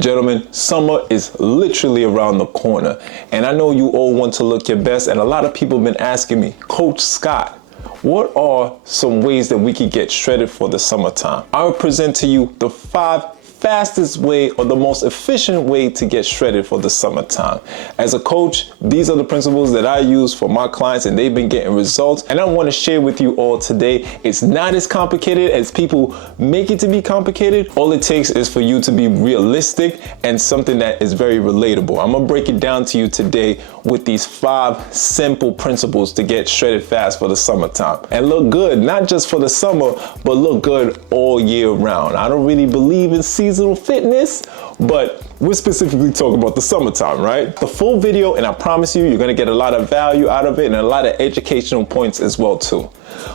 and gentlemen, summer is literally around the corner. And I know you all want to look your best, and a lot of people have been asking me, Coach Scott, what are some ways that we could get shredded for the summertime? I will present to you the 5 fastest way or the most efficient way to get shredded for the summertime. As a coach, these are the principles that I use for my clients, and they've been getting results, and I want to share with you all today. It's not as complicated as people make it to be complicated. All it takes is for you to be realistic and something that is very relatable. I'm gonna break it down to you today with these 5 simple principles to get shredded fast for the summertime and look good, not just for the summer, but look good all year round. I don't really believe in seasonal fitness, but we're specifically talking about the summertime, right? The full video, and I promise you, you're gonna get a lot of value out of it and a lot of educational points as well too.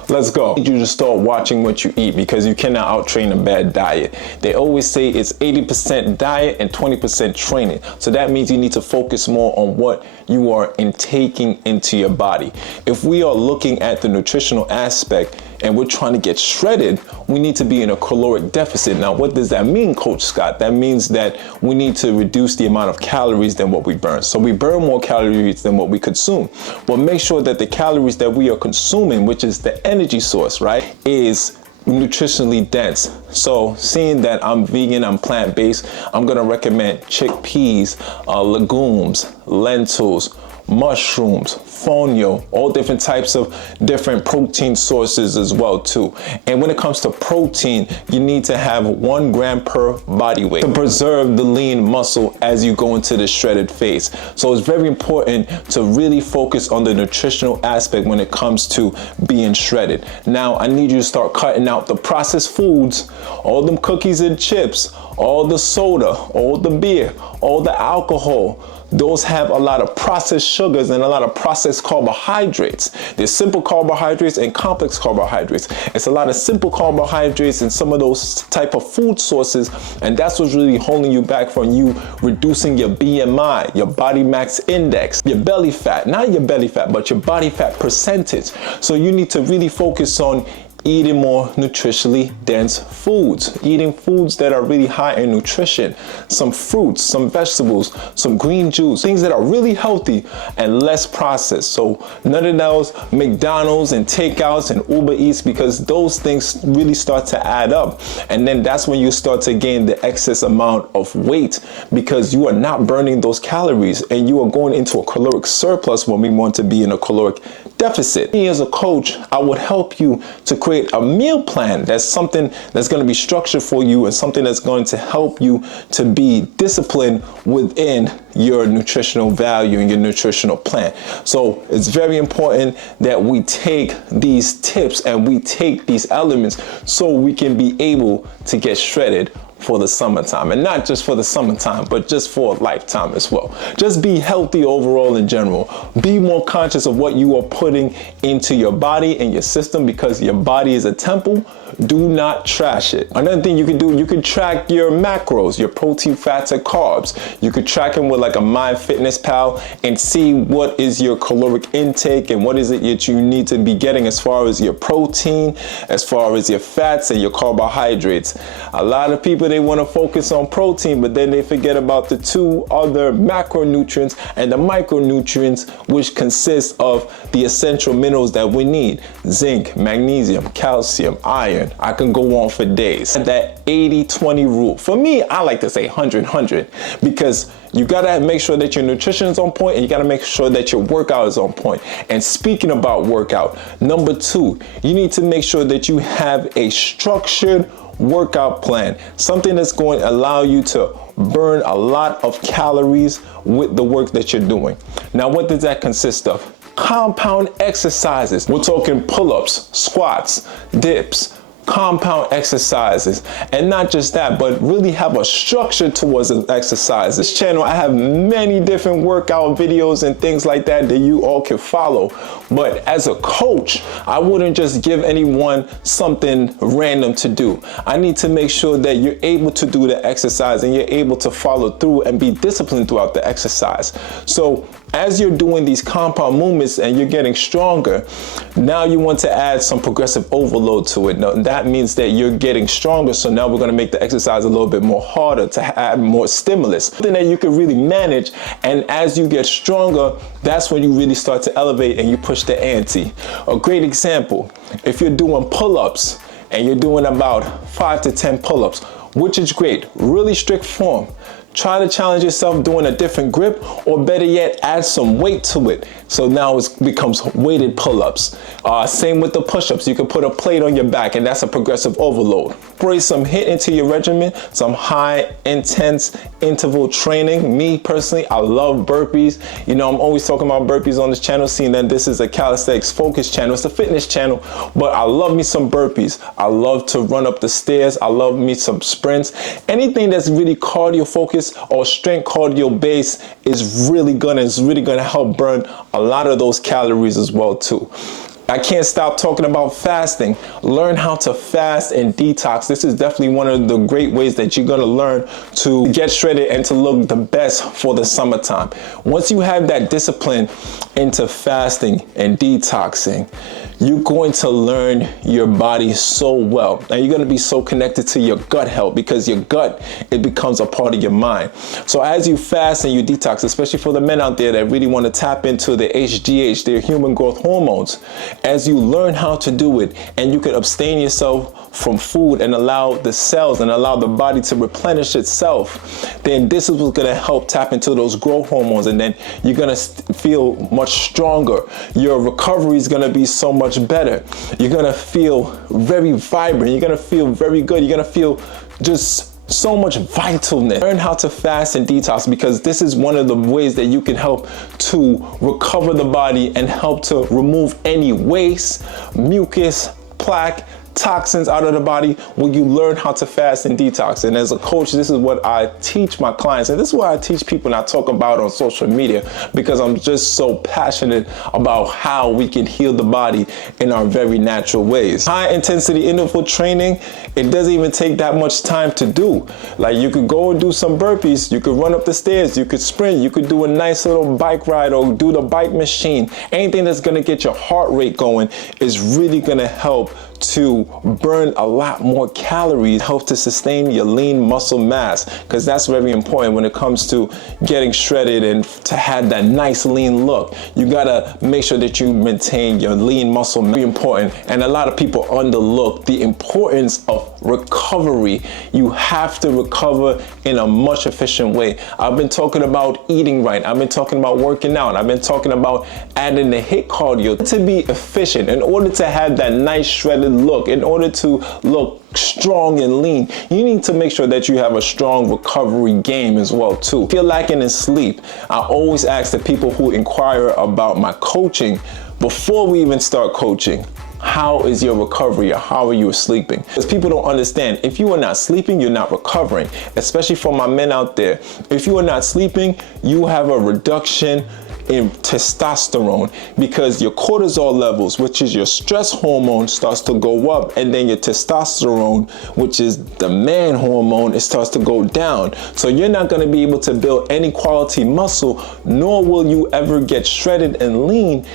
Let's go. I need you to start watching what you eat, because you cannot outtrain a bad diet. They always say it's 80% diet and 20% training. So that means you need to focus more on what you are intaking into your body. If we are looking at the nutritional aspect and we're trying to get shredded, we need to be in a caloric deficit. Now, what does that mean, Coach Scott? That means that we need to reduce the amount of calories than what we burn. So we burn more calories than what we consume. But make sure that the calories that we are consuming, which is the energy source, right, is nutritionally dense. So seeing that I'm vegan, I'm plant-based, I'm gonna recommend chickpeas, legumes, lentils, mushrooms, fonio, all different types of different protein sources as well too. And when it comes to protein, you need to have 1 gram per body weight to preserve the lean muscle as you go into the shredded phase. So it's very important to really focus on the nutritional aspect when it comes to being shredded. Now, I need you to start cutting out the processed foods, all them cookies and chips, all the soda, all the beer, all the alcohol. Those have a lot of processed sugars and a lot of processed carbohydrates. There's simple carbohydrates and complex carbohydrates. It's a lot of simple carbohydrates and some of those type of food sources, and that's what's really holding you back from you reducing your BMI, your body mass index, your belly fat, not your belly fat, but your body fat percentage. So you need to really focus on eating more nutritionally dense foods, eating foods that are really high in nutrition, some fruits, some vegetables, some green juice, things that are really healthy and less processed. So none of those McDonald's and takeouts and Uber Eats, because those things really start to add up. And then that's when you start to gain the excess amount of weight, because you are not burning those calories and you are going into a caloric surplus when we want to be in a caloric deficit. Me as a coach, I would help you to create a meal plan. That's something that's going to be structured for you and something that's going to help you to be disciplined within your nutritional value and your nutritional plan. So it's very important that we take these tips and we take these elements so we can be able to get shredded for the summertime, and not just for the summertime, but just for a lifetime as well. Just be healthy overall in general. Be more conscious of what you are putting into your body and your system, because your body is a temple. Do not trash it. Another thing you can do, you can track your macros, your protein, fats, and carbs. You could track them with like a MyFitnessPal and see what is your caloric intake and what is it that you need to be getting as far as your protein, as far as your fats and your carbohydrates. A lot of people, they want to focus on protein, but then they forget about the 2 other macronutrients and the micronutrients, which consist of the essential minerals that we need: zinc, magnesium, calcium, iron. I can go on for days. That 80-20 rule. For me, I like to say 100-100, because you gotta make sure that your nutrition is on point and you gotta make sure that your workout is on point. And speaking about workout, number 2, you need to make sure that you have a structured workout plan, something that's going to allow you to burn a lot of calories with the work that you're doing. Now, what does that consist of? Compound exercises. We're talking pull-ups, squats, dips, compound exercises. And not just that, but really have a structure towards the exercise. This channel, I have many different workout videos and things like that that you all can follow. But as a coach, I wouldn't just give anyone something random to do. I need to make sure that you're able to do the exercise and you're able to follow through and be disciplined throughout the exercise. So As you're doing these compound movements and you're getting stronger, now you want to add some progressive overload to it. Now, that means that you're getting stronger, so now we're going to make the exercise a little bit more harder to add more stimulus. Something that you can really manage, and as you get stronger, that's when you really start to elevate and you push the ante. A great example, if you're doing pull-ups and you're doing about 5 to 10 pull-ups, which is great, really strict form. Try to challenge yourself doing a different grip, or better yet, add some weight to it. So now it becomes weighted pull-ups. Same with the push-ups. You can put a plate on your back, and that's a progressive overload. Incorporate some HIIT into your regimen, some high intense interval training. Me personally, I love burpees. You know, I'm always talking about burpees on this channel, seeing that this is a calisthenics focused channel. It's a fitness channel, but I love me some burpees. I love to run up the stairs. I love me some sprints. Anything that's really cardio focused or strength cardio base is really gonna help burn a lot of those calories as well too. I can't stop talking about fasting. Learn how to fast and detox. This is definitely one of the great ways that you're gonna learn to get shredded and to look the best for the summertime. Once you have that discipline into fasting and detoxing, you're going to learn your body so well. And you're gonna be so connected to your gut health, because your gut, it becomes a part of your mind. So as you fast and you detox, especially for the men out there that really wanna tap into the HGH, their human growth hormones, as you learn how to do it and you can abstain yourself from food and allow the cells and allow the body to replenish itself, then this is what's gonna help tap into those growth hormones, and then you're gonna feel much stronger. Your recovery is gonna be so much better. You're gonna feel very vibrant. You're gonna feel very good. You're gonna feel just so much vitalness. Learn how to fast and detox, because this is one of the ways that you can help to recover the body and help to remove any waste, mucus, plaque, toxins out of the body when you learn how to fast and detox. And as a coach, this is what I teach my clients, and this is what I teach people and I talk about on social media, because I'm just so passionate about how we can heal the body in our very natural ways. High intensity interval training, it doesn't even take that much time to do. Like, you could go and do some burpees, you could run up the stairs, you could sprint, you could do a nice little bike ride or do the bike machine. Anything that's gonna get your heart rate going is really gonna help to burn a lot more calories, help to sustain your lean muscle mass, because that's very important when it comes to getting shredded and to have that nice lean look. You gotta make sure that you maintain your lean muscle mass. Very important, and a lot of people underlook the importance of recovery. You have to recover in a much efficient way. I've been talking about eating right. I've been talking about working out. I've been talking about adding the HIIT cardio to be efficient. In order to have that nice shredded look, in order to look strong and lean, you need to make sure that you have a strong recovery game as well too. If you're lacking in sleep, I always ask the people who inquire about my coaching, before we even start coaching, how is your recovery, or how are you sleeping? Because people don't understand, if you are not sleeping, you're not recovering. Especially for my men out there, if you are not sleeping, you have a reduction in testosterone, because your cortisol levels, which is your stress hormone, starts to go up, and then your testosterone, which is the man hormone, it starts to go down. So you're not going to be able to build any quality muscle, nor will you ever get shredded and lean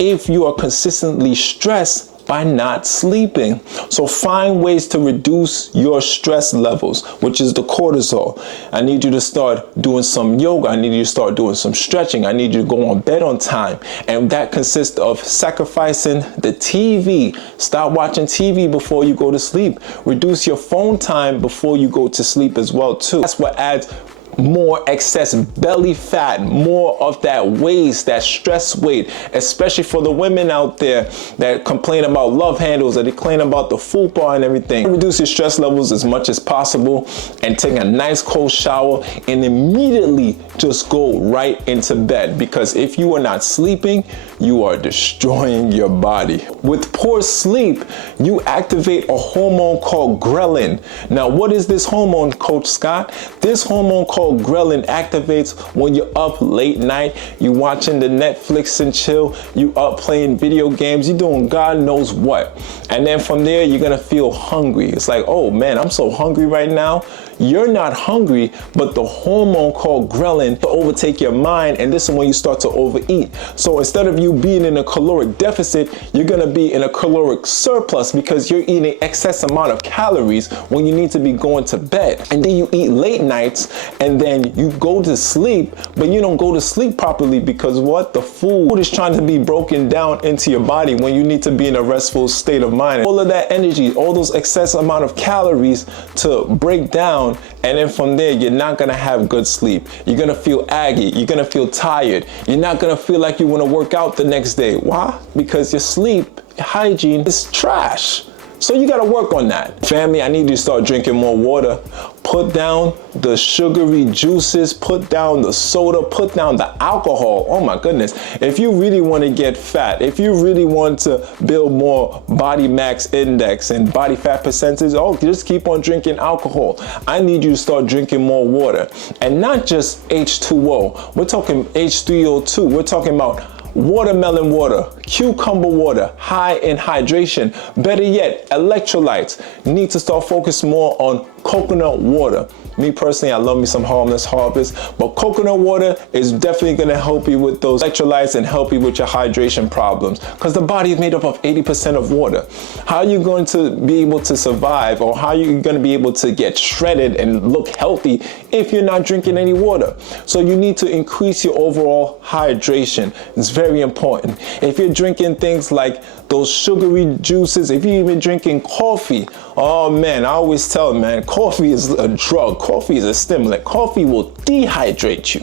if you are consistently stressed by not sleeping. So find ways to reduce your stress levels, which is the cortisol. I need you to start doing some yoga. I need you to start doing some stretching. I need you to go on bed on time. And that consists of sacrificing the TV. Stop watching TV before you go to sleep. Reduce your phone time before you go to sleep as well too. That's what adds more excess belly fat, more of that waste, that stress weight, especially for the women out there that complain about love handles, that complain about the fupa and everything. Reduce your stress levels as much as possible and take a nice cold shower and immediately just go right into bed, because if you are not sleeping, you are destroying your body. with poor sleep, you activate a hormone called ghrelin. Now, what is this hormone, Coach Scott? This hormone called ghrelin activates when you're up late night, you watching the Netflix and chill, you up playing video games, you're doing God knows what. And then from there, you're gonna feel hungry. It's like, oh man, I'm so hungry right now. You're not hungry, but the hormone called ghrelin to overtake your mind, and this is when you start to overeat. So instead of you being in a caloric deficit, you're gonna be in a caloric surplus because you're eating excess amount of calories when you need to be going to bed. And then you eat late nights, and then you go to sleep, but you don't go to sleep properly because what? The food is trying to be broken down into your body when you need to be in a restful state of mind. All of that energy, all those excess amount of calories to break down, and then from there, you're not gonna have good sleep. You're gonna feel aggy, you're gonna feel tired. You're not gonna feel like you wanna work out the next day. Why? Because your sleep hygiene is trash. So you gotta work on that. Family, I need you to start drinking more water. Put down the sugary juices, put down the soda, put down the alcohol. Oh my goodness. If you really want to get fat, if you really want to build more body mass index and body fat percentage, oh, just keep on drinking alcohol. I need you to start drinking more water. And not just H2O. We're talking H3O2. We're talking about watermelon water, cucumber water, high in hydration. Better yet, electrolytes. Need to start focusing more on coconut water. Me personally, I love me some Harmless Harvest, but coconut water is definitely gonna help you with those electrolytes and help you with your hydration problems, because the body is made up of 80% of water. How are you going to be able to survive, or how are you gonna be able to get shredded and look healthy if you're not drinking any water? So you need to increase your overall hydration. It's very important. If you're drinking things like those sugary juices, if you're even drinking coffee, oh man, I always tell them, man, coffee is a drug. Coffee is a stimulant. Coffee will dehydrate you.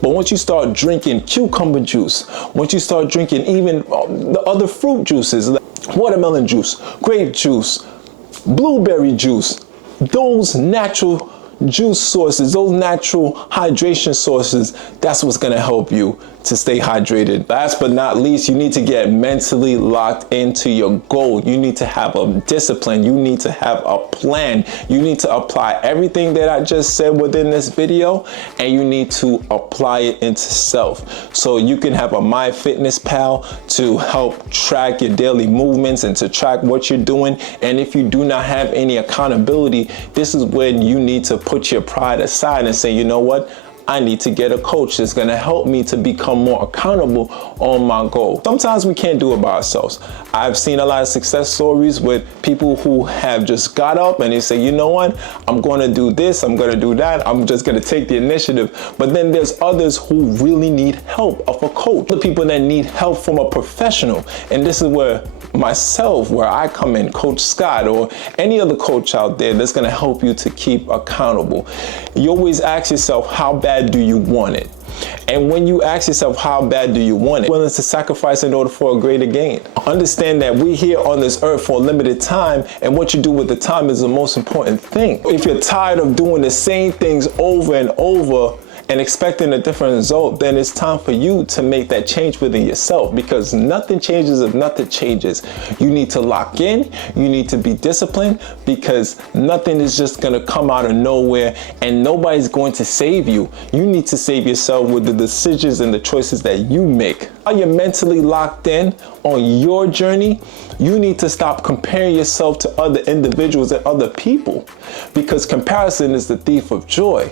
But once you start drinking cucumber juice, once you start drinking even the other fruit juices, like watermelon juice, grape juice, blueberry juice, those natural juice sources, those natural hydration sources, that's what's gonna help you to stay hydrated. Last but not least, you need to get mentally locked into your goal. You need to have a discipline. You need to have a plan. You need to apply everything that I just said within this video, and you need to apply it into self. So you can have a MyFitnessPal to help track your daily movements and to track what you're doing. And if you do not have any accountability, this is when you need to put your pride aside and say, you know what? I need to get a coach that's gonna help me to become more accountable on my goal. Sometimes we can't do it by ourselves. I've seen a lot of success stories with people who have just got up and they say, you know what, I'm gonna do this, I'm gonna do that, I'm just gonna take the initiative. But then there's others who really need help of a coach. The people that need help from a professional. And this is where myself, where I come in, Coach Scott, or any other coach out there that's gonna help you to keep accountable. You always ask yourself, how bad do you want it? And when you ask yourself, how bad do you want it? Willing to sacrifice in order for a greater gain. Understand that we're here on this earth for a limited time, and what you do with the time is the most important thing. If you're tired of doing the same things over and over and expecting a different result, then it's time for you to make that change within yourself, because nothing changes if nothing changes. You need to lock in, you need to be disciplined, because nothing is just gonna come out of nowhere and nobody's going to save you. You need to save yourself with the decisions and the choices that you make. While you're mentally locked in on your journey, you need to stop comparing yourself to other individuals and other people, because comparison is the thief of joy.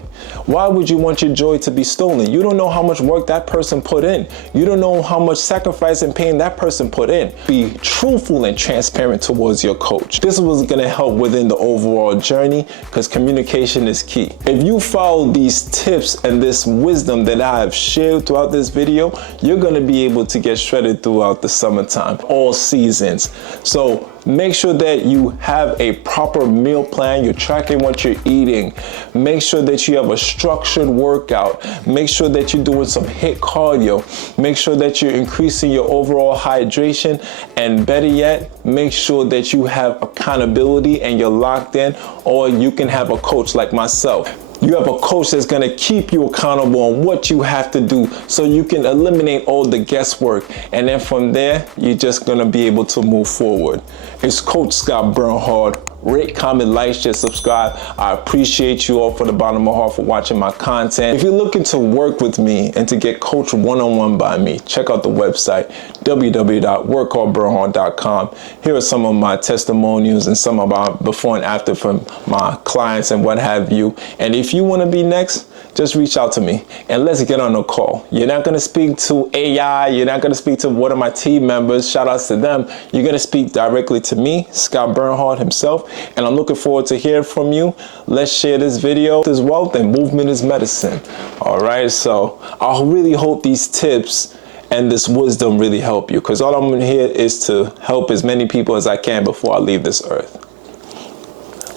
Why would you want your joy to be stolen? You don't know how much work that person put in. You don't know how much sacrifice and pain that person put in. Be truthful and transparent towards your coach. This was going to help within the overall journey, because communication is key. If you follow these tips and this wisdom that I have shared throughout this video, you're going to be able to get shredded throughout the summertime, all seasons. So make sure that you have a proper meal plan. You're tracking what you're eating. Make sure that you have a structured workout. Make sure that you're doing some HIIT cardio. Make sure that you're increasing your overall hydration. And better yet, make sure that you have accountability and you're locked in, or you can have a coach like myself. You have a coach that's gonna keep you accountable on what you have to do so you can eliminate all the guesswork. And then from there, you're just gonna be able to move forward. It's Coach Scott Burnhard. Rate, comment, like, share, subscribe. I appreciate you all from the bottom of my heart for watching my content. If you're looking to work with me and to get coached one-on-one by me, check out the website, www.workhardburnhard.com. Here are some of my testimonials and some of my before and after from my clients and what have you. And if you want to be next, just reach out to me and let's get on a call. You're not going to speak to AI. You're not going to speak to one of my team members. Shout outs to them. You're going to speak directly to me, Scott Burnhard himself. And I'm looking forward to hearing from you. Let's share this video. This wealth and movement is medicine. All right. So I really hope these tips and this wisdom really help you, because all I'm here is to help as many people as I can before I leave this earth.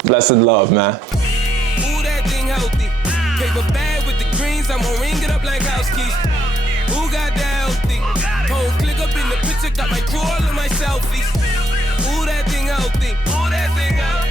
Blessed love, man. Ooh, that thing healthy. Paper bag with the greens, I'm gonna ring it up like house keys. Who got that healthy? Oh, click up in the picture, got my draw all of my selfies. Ooh, that thing healthy. Ooh, that thing healthy.